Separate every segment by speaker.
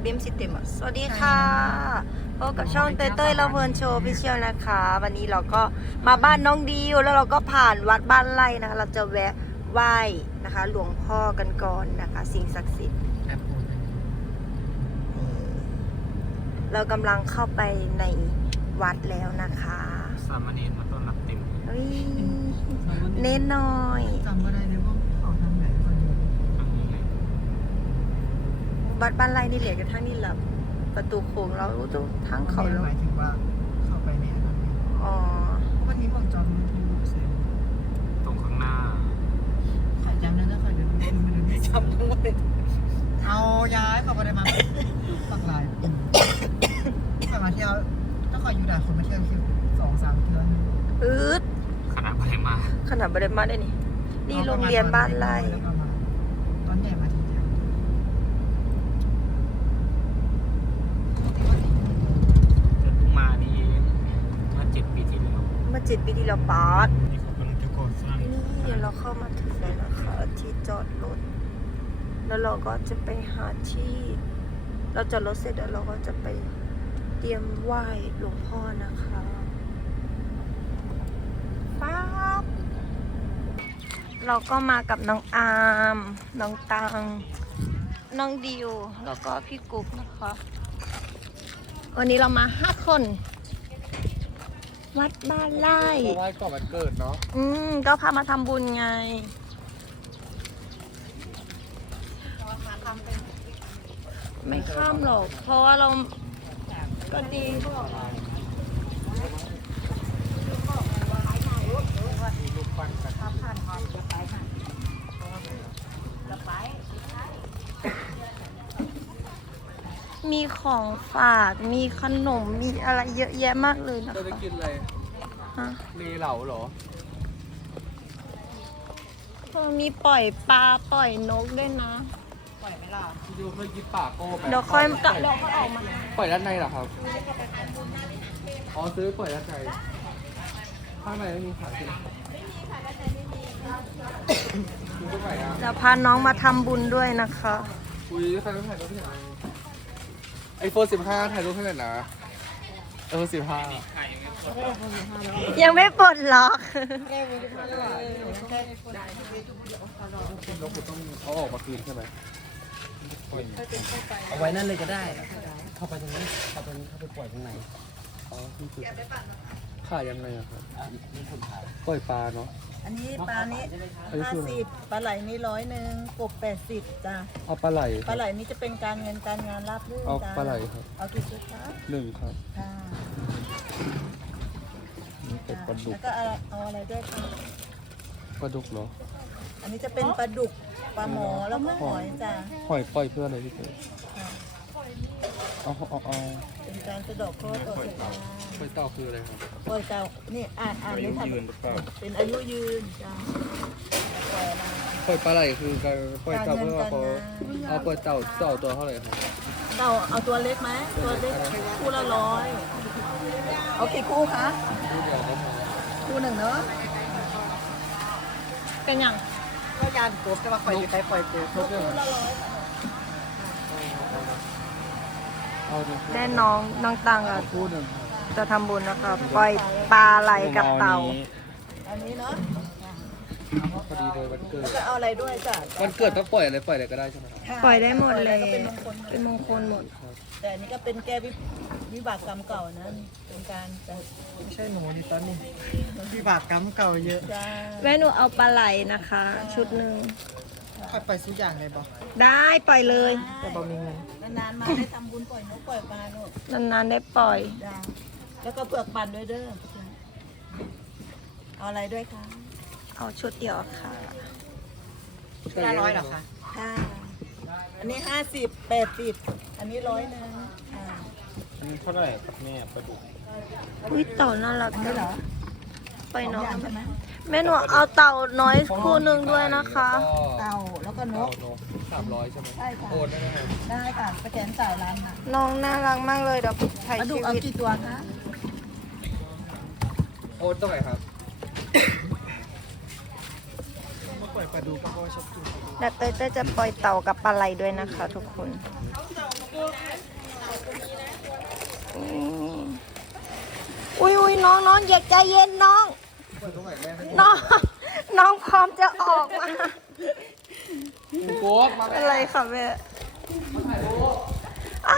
Speaker 1: ลิมซิเต็มสวัสดีค่ะพบกับช่องเต้ยละเวิร์นโชว์พิเชียลนะคะ วันนี้เราก็มาบ้านน้องดิวแล้วเราก็ผ่านวัดบ้านไร่นะคะเราจะแวะไหว้นะคะหลวงพ่อกันก่อนนะคะสิ่งศักดิ์สิทธิ์เรากำลังเข้าไปในวัดแล้วนะคะ
Speaker 2: สามเณรมาต้อนรับเต็ม
Speaker 1: เน้นน้อย
Speaker 3: จำไม่ได้เลยว่าเขาทางไหนทางนี้
Speaker 2: ทางนี้เลย
Speaker 1: วัดบ้านไร่นี่เหลือกันทั้งนี่แหละประตูโค้งเรารู้ตัวทั้งเขาแล้ว
Speaker 3: หมายถึงว่าเข้าไปในอันนั้นไง
Speaker 1: อ๋อ
Speaker 3: วันนี้บอกจอมดูเสียง
Speaker 2: ตรงข้างหน้า
Speaker 3: ขายจำนั้นนะขายเดินไม่จำด้วยเอาย้ายเข้าไปได้มาหลากหลายไปมาเที่ยวต้องคอยอยู่ด่าคนมาเที่ยวคิว2-3 เทื่อ
Speaker 2: คณะไปมา
Speaker 1: ขนาดบริมาได้นี่นี่โรงเรียนบ้านไร่
Speaker 3: ตอนใหญ่มาทีเดียว
Speaker 2: จะเพิ่งมานี่เองเมื่อ7 ปีที่แล้ว
Speaker 1: เมื่อ7 ปีที่แล้วปาด
Speaker 2: นี่เขากำลังจะก่อสร้าง
Speaker 1: นี่เดี๋ยวเราเข้ามาถึงแล้วนะคะที่จอดรถ แล้วเราก็จะไปหาที่ เราจอดรถเสร็จแล้วเราก็จะไปเตรียมไหว้หลวงพ่อนะคะป๊าบเราก็มากับน้องอาร์มน้องตังน้องดิวแล้วก็พี่กุ๊กนะคะ วันนี้เรามา5 คน วัดบ้านไร่
Speaker 2: ไหว้ก่อนวันเกิดเนาะ
Speaker 1: ก็พามาทำบุญไง ไม่ข้ามหรอก เพราะว่าเราก็ดีมีของฝาก มีขนม มีอะไรเยอะแยะมากเลยนะคะ
Speaker 2: จะไปกินอะไร
Speaker 1: ฮะ
Speaker 2: เลเหลาเหรอ
Speaker 1: มีปล่อยปลาปล่อยนกด้วยนะ
Speaker 3: ปล่อยไหมล่ะ
Speaker 2: ดูเคยกินป่าโก้ไหม
Speaker 1: เดี๋ยวค่อยออกมา
Speaker 2: ปล่อยด้านในเหรอครับ อ๋อซื้อปล่อยด้านในข้างในไม่มีขายใช่ไหมไม่มีค่ะด้านในไม่มีดูตรงไหนอ่ะ
Speaker 1: เดี๋ยวพาน้องมาทำบุญด้วยนะคะ
Speaker 2: อุ้ยใครต้องถ่ายรูปให้หน่อยไอโฟน15ถ่ายรูปให้หน่อยนะ15
Speaker 1: ยังไม่ปลดล็อก
Speaker 2: แล้วคุณต้องเอาออกมาคืนใช่ไหม
Speaker 4: เอาไว้นั่นเลยก็ได้ เข้าไปตรงนี้เข้าไปปล่อยตรงไหน
Speaker 2: อ๋อนี่คือขายยังไงอะครับ
Speaker 4: นี่คนขาย
Speaker 2: ปล่อยปลาเนาะ
Speaker 3: อันนี้ปลานี้
Speaker 2: อันนี้คืออะไร
Speaker 3: 50ปลาไหลนี่100กบ80จ้ะ
Speaker 2: เอาปลาไหลค
Speaker 3: ป
Speaker 2: รั
Speaker 3: ลา
Speaker 2: บ
Speaker 3: ไหลนี่จะเป็นการเงินการงานราบรื่น
Speaker 2: เอา
Speaker 3: จ้ะ
Speaker 2: ปลาไหลครับ
Speaker 3: เอากี่ชุดคะ
Speaker 2: 1ครับ
Speaker 3: ค่ะ
Speaker 2: นี่เป็นปลาดุ
Speaker 3: แล้
Speaker 2: ก
Speaker 3: วก็อะไรเอาอะไรด้วยคะ
Speaker 2: ปลาดุกเหรอ
Speaker 3: อันนี้จะเป็นปลาดุกปลาหมอแล้วก็หอยจ้ะ
Speaker 2: หอยปล่อยเพื่ออะไรพี่เต๋อ
Speaker 3: ค่ะ
Speaker 2: เอา
Speaker 3: เป็นการสะเดอกข้อต่อสัญญา
Speaker 2: ปล่อยเต่าคืออะไรครับ
Speaker 3: ปล่อยเจ้านี่อ่านไม่ทันเป็นอายุยืนจ้ะปล่อยอะไร
Speaker 2: ปล่อยปลาไหลคือการปล่อยเต่าเพื่อ
Speaker 3: การเงิน
Speaker 2: เอาปล่อยเต่าตัวเท่าไหร่ครับ
Speaker 3: เต่าเอาตัวเล็กไหมตัวเล็กคู่ละ100เอากี่คู่คะ
Speaker 2: พูดเดียวได้ไหม
Speaker 3: คู่หนึ่งเนอะ
Speaker 1: เป็นอย่าง
Speaker 3: ก็ยานกบจะมาปล่อยไปปล่อยกบ
Speaker 2: ครบเลยเหรอเอาดิ
Speaker 1: แน่น้องตังอะ
Speaker 2: คู่หนึ่งครับ
Speaker 1: จะทำบุญนะคะปล่อยปลาไหลกับเต่า
Speaker 3: อันนี้เนาะ
Speaker 2: พอดีเลยวันเกิด
Speaker 3: แล้วก็เอาอะไรด้วยจ้ะ
Speaker 2: วันเกิดต้องปล่อยอะไรก็ได้ใช่ไหมครับ
Speaker 3: ค่ะ
Speaker 1: ปล่อยได้หมดเลย
Speaker 3: แวก็เป็นมงคล
Speaker 1: เป็นมงคลหมด
Speaker 3: แต่อันนี้ก็เป็นแก้วิบากกรรมเก่านะเป็นการจะ
Speaker 4: ไม่ใช่หนูดิตอนนี้พี่บาทกรรมเก่าเยอะ
Speaker 3: จะ
Speaker 1: แม่หนูเอาปลาไหลนะคะ ชุดหนึ่ง
Speaker 4: ค่อยไปซื้ออย่างเลยบอก
Speaker 1: ได้ปล่อยเลย
Speaker 4: แต่บอมีเงิน
Speaker 3: นานๆมาได้ทำบุญปล่อยนกปล่อยปลาโน่น
Speaker 1: นานๆได้ปล่อย
Speaker 3: จ้ะแล้วก็เปลือกปั่นด้วยเด้อเอาอะไรด้วยคะ
Speaker 1: เอาชุดเดียวค่ะ
Speaker 4: 500เหรอคะ
Speaker 3: ค่ะอันนี้50 80อันนี้100ค่ะ
Speaker 2: อันนี้เท่าไหร่ครับแม่ปลาดุก
Speaker 1: อุ้ยเต่าน่ารัก
Speaker 3: ไม่เหรอ
Speaker 1: ปล่อยน้อง
Speaker 3: สอย่างใช่ไหม
Speaker 1: แม่หนูเอาเต่าน้อยคู่หนึ่งด้วยนะคะ
Speaker 3: เต่าแล้วก็น
Speaker 2: เต่าก นก300ใช่ไหม
Speaker 3: ใช่ค่ะ
Speaker 2: โอนได้ไหมครับ
Speaker 3: ได้ค่ะสแกนจ่ายร้านน่ะ
Speaker 1: น้องน่ารักมากเลยเดี๋ยวถ่าย
Speaker 3: ปลาดุ
Speaker 1: ชี
Speaker 3: กเอา
Speaker 1: วิต
Speaker 3: กี่ตัวคะ
Speaker 2: โอนตรงไหนครับ
Speaker 4: มาปล่อยปลาดูก็ชอบกินปลาดู
Speaker 1: แล้วเต้ยจะปล่อยเต่ากับปลาไหลด้วยนะคะ ทุกคน
Speaker 3: เ
Speaker 1: น้องอย่าใจเย็นน้อง
Speaker 2: เปิดตรงไหนแม่
Speaker 1: น้องพร้อมจะออกมา
Speaker 2: โก๊กมา
Speaker 1: อะไรค่ะแม่อ่ะ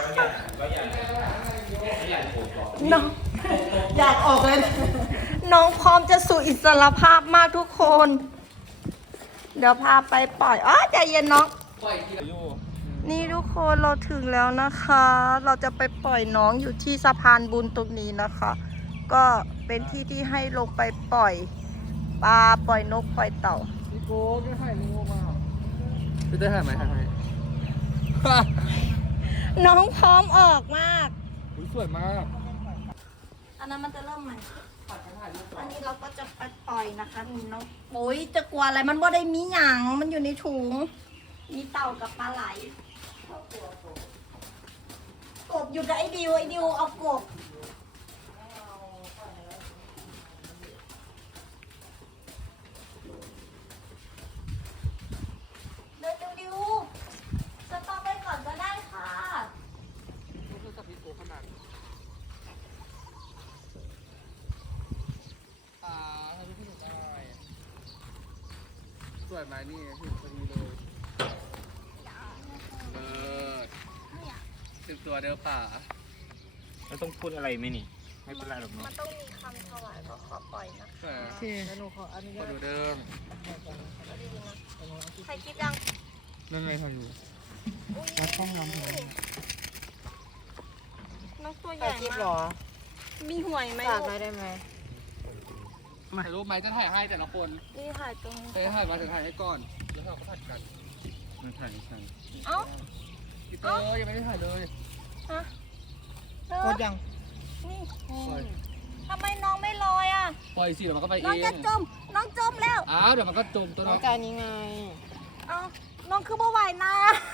Speaker 1: น้อง
Speaker 3: อยากออกเลย
Speaker 1: น้องพร้อมจะสู่อิสรภาพมากทุกคน เดี๋ยวพาไปปล่อยอ๋อใจเย็นน้อง
Speaker 2: ปล่อยทีละโย
Speaker 1: นี่ทุกคนเราถึงแล้วนะคะ เราจะไปปล่อยน้องอยู่ที่สะพานบุญตรงนี้นะคะ ก็เป็นที่ที่ให้ลงไปปล่อยปลาปล่อยนกปล่อยเต่า
Speaker 2: พี่โก๊กจะถ่ายรูปมาพี่เต้ยถ่ายไหมถ่ายไหม
Speaker 1: น้องพร้อมออกมาก
Speaker 2: อุ้ยสวยมาก
Speaker 1: อันนั้นมันจะเริ่มใหม่อันนี้เราก็จะไปปล่อยนะคะมีน้องโอ้ยจะกลัวอะไรมันว่าได้มีหยังมันอยู่ในถุง มีเต่ากับปลาไหลกบอยู่กับไอ้ดิวเอากบเดิวสต็อปไปก่อนก็ได้ค่ะ
Speaker 2: ดูกับพี่โก๊กขนาดทำให้พี่หนุ่มอร่อยสวยไหมนี่พี่พอดีเลยสิบตัวเด้อป่า
Speaker 4: แล้วต้องพูดอะไรไหมนี่ ไม่เป็นไรหรอกเนาะ
Speaker 1: มันต้องมีคำถวายก็ขอปล่อยนะ
Speaker 2: แต่
Speaker 3: แล้วหนูขออนุ
Speaker 2: ขอ
Speaker 3: ญาต
Speaker 2: ดูเดิม
Speaker 1: ใครคิดยัง
Speaker 2: นั่นไงทำอยู่
Speaker 3: วัดช่องลำพูน
Speaker 1: น้องตัวให
Speaker 3: ถ่า
Speaker 1: ญ่
Speaker 3: ยคลิป
Speaker 1: มา
Speaker 3: เหรอก
Speaker 1: มีหวยไหม
Speaker 3: ฝาก
Speaker 1: ลู
Speaker 3: ไว้
Speaker 1: ก
Speaker 3: ได้ไหม
Speaker 2: ถ่ายรูปไหมจะถ่ายให้แต่ละคน
Speaker 1: นี่ถ่ายตรงนี้
Speaker 2: เต้ยถ่ายมาจะถ่ายให้ก่อนแล้วเราก็ผัดกันมาถ่ายไม่ใช่
Speaker 1: เอ้า
Speaker 2: พี่เต้ยยังไม่ได้ถ่ายเลย
Speaker 1: ฮะ
Speaker 3: กดยัง
Speaker 1: นี่
Speaker 2: ปล่อย
Speaker 1: ทำไมน้องไม่ลอยอ่ะ
Speaker 2: ปล่อยสิเดี๋ยวมันก็ไปเอ
Speaker 1: น้อง
Speaker 2: ง
Speaker 1: จะจม น้องจมแล้ว
Speaker 2: อ้าวเดี๋ยวมันก็จมตัว
Speaker 3: น้
Speaker 2: น้
Speaker 3: อ
Speaker 2: อง ง
Speaker 3: จานนี้ไง
Speaker 1: เอ้าน้องคือบ่ไหวนะ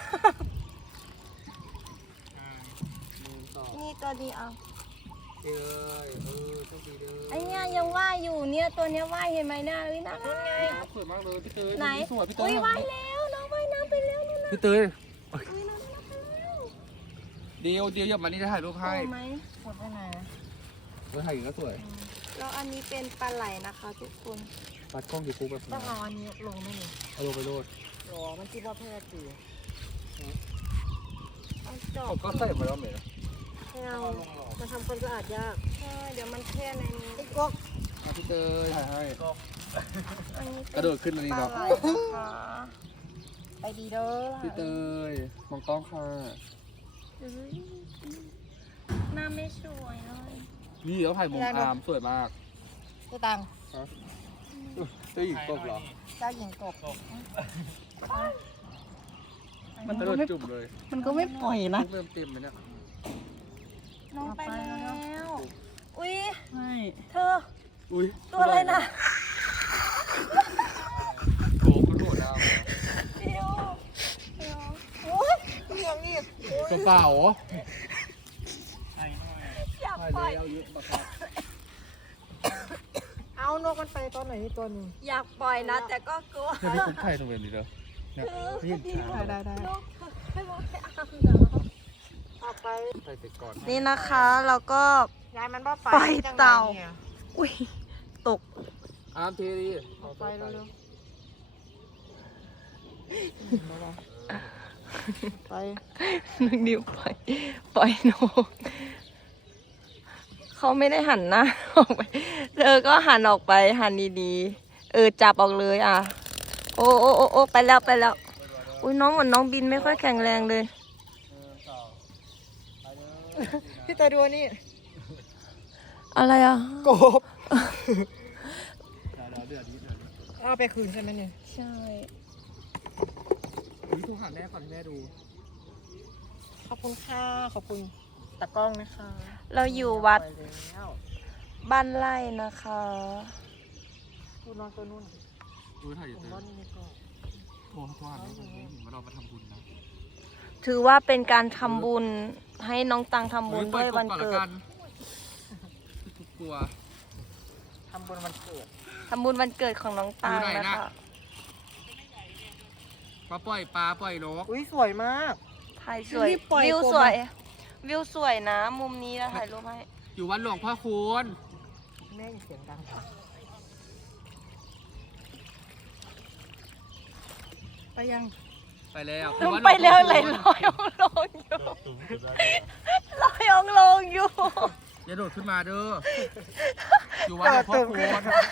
Speaker 1: นี่ตัวนี้เอา
Speaker 2: เต้ยโชคดีเด้อ
Speaker 1: ไอเนี้ยยังว่ายอยู่เนี่ยตัวเนี้ยว่ายเห็นไหมเนี่ยเอ้ยน่ารัก
Speaker 2: สวยมากเลยพี่เต้ย
Speaker 1: ไหน
Speaker 2: สวยพี่เต้
Speaker 1: อุ้
Speaker 2: ย
Speaker 1: ยว่ายแล้วน้องว่ายน้ำไปแล้วนี่นะ
Speaker 2: พี่เต้ย
Speaker 1: อุ้ยน้องว่ายน้ำไปแล้ว
Speaker 2: เดี๋ยวอย่ามานี่จะถ่ายรูปให้
Speaker 1: โอ้ไหม
Speaker 3: กดไปไหน
Speaker 2: แล้วถ่ายอีกก็สวย
Speaker 1: แล้วอันนี้เป็นปลาไหลนะคะทุกคน
Speaker 2: ปัดกล้องอยู่คู่แบบ
Speaker 3: ต้องเอาอันนี้ลงไหมนี่
Speaker 2: เอาลงไปโลด
Speaker 3: หรอมันคิดว่าแพร่จี
Speaker 1: เอาจ
Speaker 2: ผ
Speaker 1: บ
Speaker 2: มก็ใส่มาแล้วเหมือน
Speaker 3: ไม่เอามันทำความสะอาดยาก
Speaker 1: ใช่เดี๋ยวมันแค่ในนี้
Speaker 3: ไอ้ก๊ก
Speaker 2: พี่เต้ยถ่ายให้
Speaker 1: อันนี้
Speaker 2: กระโดดขึ้นมานี่
Speaker 1: ปลา
Speaker 2: เนาะ
Speaker 1: ไหลนะคะ
Speaker 3: ไปดีเด้อ
Speaker 2: พี่เต้ยมองกล้องค่ะ
Speaker 1: อุ๊ยหน้าไม่สวยเลย
Speaker 2: นี่แล้วถ่ายมุมอาร์มสวยมาก
Speaker 3: เจ้าตัง
Speaker 2: เจ้าหญิงกบเหรอ
Speaker 3: เจ้าหญิงกบ
Speaker 2: มันกระโดดจุ่มเลย
Speaker 3: มันก็ไม่ปล่อยนะ
Speaker 2: เริ่มเต็มเลยเนี่ย
Speaker 1: น้องไปแล้ว อุ้ย
Speaker 3: ไม่
Speaker 1: เธอ
Speaker 2: อุ้ย
Speaker 1: ตัวอะไรนะ
Speaker 2: โกกระโดดดาว
Speaker 1: เดี๋ยวโอ้ย
Speaker 3: เมียงีบ
Speaker 2: กระเป๋า
Speaker 1: อยาก
Speaker 2: ถ่าย
Speaker 1: ปล่อย
Speaker 2: แล้วเยอะมาก
Speaker 3: เอานกมันไปตอนไหนนี่ตัวหนึง
Speaker 1: อยากปล่อยนะ แต่ก็กลัว
Speaker 2: เธอพี่กุ๊กถ่ายตรงเวรดีเด้อเนี่ยนี่ช้า
Speaker 3: ได้
Speaker 1: ลูกให้บอกให้อามเดี๋ยว
Speaker 3: ออกไป
Speaker 2: ถ่ายเสร็จก่อน
Speaker 1: นี่นะคะเราก็
Speaker 3: ยายมันบ่ไป
Speaker 1: ปล่อยเต่า
Speaker 3: จังไงนี่ย
Speaker 1: อุ้ยตก
Speaker 2: อาร์มเทดี
Speaker 3: ออกไปเร็วๆไป
Speaker 1: นึกดิวปล่อยนกเขาไม่ได้หันหน้าออกไปเธอก็หันออกไปหันดีๆจับออกเลยอ่ะ โอ้ไปแล้วอุ้ยน้องเหมือนน้องบินไม่ค่อยแข็งแรงเลย
Speaker 3: พี่ตาดูนี่
Speaker 1: อะไรอ่ะ
Speaker 3: กบเอาไปคืนใช่ไหมเนี่ย
Speaker 1: ใช่
Speaker 2: นี่โทรหาแม่ก่อนให้แม่ดู
Speaker 3: ขอบคุณค่ะขอบคุณตากล้องนะคะ
Speaker 1: เราอยู่วัด
Speaker 3: ไปแล้ว
Speaker 1: บ้านไร่นะคะ
Speaker 3: คุณน้องตัวนุ่น
Speaker 2: ดูถ่ายอยู่
Speaker 3: ผม
Speaker 2: เต้
Speaker 3: ว่าย นี่ไม่ก็
Speaker 2: โทรหาแม่ก่อนเห็นว่าเรามาทำบุญนะ
Speaker 1: ถือว่าเป็นการทำบุญให้น้องตังทำบุญด้วยวันเกิด
Speaker 2: กลัว
Speaker 3: ทำบุญวันเกิด
Speaker 1: ทำบุญวันเกิดของน้องตัง
Speaker 2: อยู่ไหน
Speaker 1: นะ
Speaker 2: นะคะ มาปล่อยปลาปล่อยนก
Speaker 3: อุ้ยสวยมาก
Speaker 1: ถ่ายสวย
Speaker 3: รีบปล่อย
Speaker 1: วิว
Speaker 3: กบ
Speaker 1: สวย
Speaker 3: อะ
Speaker 1: วิวสวยนะ มุมนี้นะถ่ายรูปให้
Speaker 2: อยู่วัดหลวงพ่อคูณ
Speaker 3: นแม่งเสียงดัง
Speaker 5: ไปยัง
Speaker 2: ไปแล้ว
Speaker 1: ลงไปแล้วไหลลอยองลงอยู่ลอยองลงอยู่
Speaker 2: อย่าโดดขึ้นมาเด้ออยู่วัดหลวงพ่อคูณ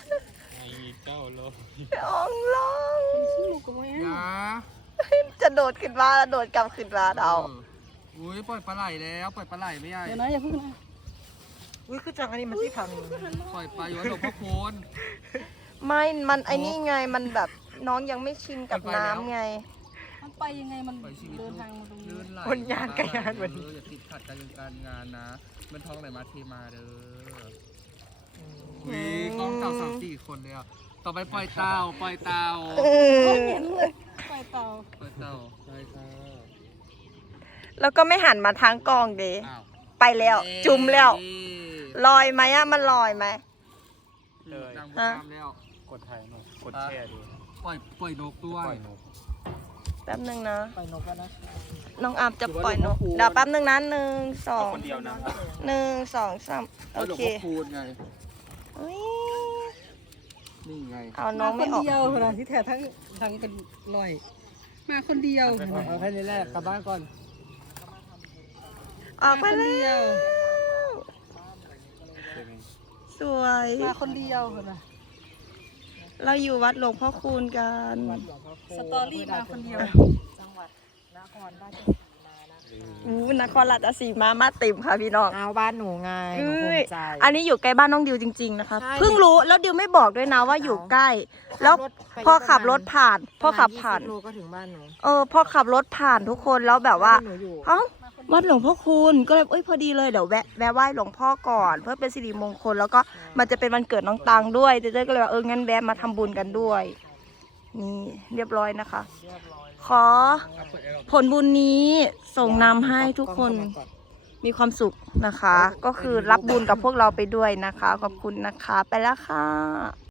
Speaker 1: องลง
Speaker 2: อย่า
Speaker 1: จะโดดขึ้นมาแล้วโดดกลับขึ้นมาเอา
Speaker 2: อุ้ยปล่อยปลาไหลแล้วปล่อยปลาไหลไม่ใหญ่
Speaker 5: เดี๋ยวนะอย่าเพิ่งนะ
Speaker 3: อุ้ยคือจังอันนี้มันที่พัง
Speaker 2: ปล่อยปลาอยู่วัดหลวงพ่อคูณ
Speaker 1: ไม่มันไอ้นี่ไงมันแบบน้องยังไม่ชินกับน้ำไง
Speaker 5: มันไปยังไงมัน
Speaker 2: ปล่อยชีวิต
Speaker 5: เดินทางมาตรงนี้
Speaker 2: ลื่นไหล
Speaker 3: คนงานกับงานวันนี้
Speaker 2: อย่าติดขัดการงานนะเงินทองไหลมาเทมาเด้ออุ้ยกล้องเต่า3-4 คนเลยอ่ะต่อไปปล่อยเต่าปล่อยเต่า
Speaker 5: เห็นเลยไปเต่า
Speaker 2: ปล่อยเต่าใช่ค่ะ
Speaker 1: แล้วก็ไม่หันมาทางกองเด
Speaker 2: อ้าว
Speaker 1: ไปแล้ว จุ่มแล้วลอยไหมอะมันลอยไหม
Speaker 2: ดังบุกน้ำแล้ว
Speaker 4: กดถ่ายหน่อยกดแชร์ดู
Speaker 2: ปล่อยนกด้วย
Speaker 4: ปล่อยนก
Speaker 1: แป๊บนึงนะ
Speaker 3: ไปนกแล้วนะ
Speaker 1: น้องอามจะปล่อยนกเดี๋ยวแป๊บนึงนะ1
Speaker 4: คนเดียวนะ
Speaker 1: 2 1 2 3โอ
Speaker 2: หลวง
Speaker 1: เค
Speaker 2: พ่อคูณไง
Speaker 1: อุ๊ย
Speaker 2: นี่ไง
Speaker 1: เอาน้องไม่ออก
Speaker 5: คนเดียวขนาดที่แท้ทั้งเป็นลอย มาคนเดียว
Speaker 4: เอาแค่นี้แหละกลับบ้านก่อน
Speaker 1: ออกไป
Speaker 5: คน
Speaker 1: แล้
Speaker 5: เดียว
Speaker 1: วสวย
Speaker 5: มาคนเดียวขนาด
Speaker 1: เราอยู่วัดหลวงพ่อคูณกัน
Speaker 5: สตอรี่มาคนเดียว
Speaker 3: จังหวัดนครราชสีมานะ
Speaker 1: นครราชสีมามาติ่มค่ะพี่น้อง
Speaker 3: เอาบ้านหนูไงหนูภูมิใจ
Speaker 1: อันนี้อยู่ใกล้บ้านน้องดิวจริงๆนะคะ
Speaker 3: ใช่
Speaker 1: เพิ่งรู้แล้วดิวไม่บอกด้วยนะว่าอยู่ใกล้ แล้วพอขับรถผ่านพอขับผ่าน
Speaker 3: 20 โลก็ถึงบ้านหนู
Speaker 1: พอขับรถผ่านทุกคนแล้วแบบว่า
Speaker 3: หนูอยู่
Speaker 1: เอ้าวัดหลวงพ่อคูณก็เลยพอดีเลยเดี๋ยวแวะไหว้หลวงพ่อก่อน เพื่อเป็นสิริมงคลแล้วก็มันจะเป็นวันเกิดน้องตังด้วยเจ๊ก็เลยว่างั้นแวะมาทำบุญกันด้วย นี่เรียบร้อยนะคะ ขอผลบุญนี้ส่งนำให้ทุกคนมีความสุขนะคะ ก็คือรับบุญกับพวกเราไปด้วยนะคะ ขอบคุณนะคะ ไปแล้วค่ะ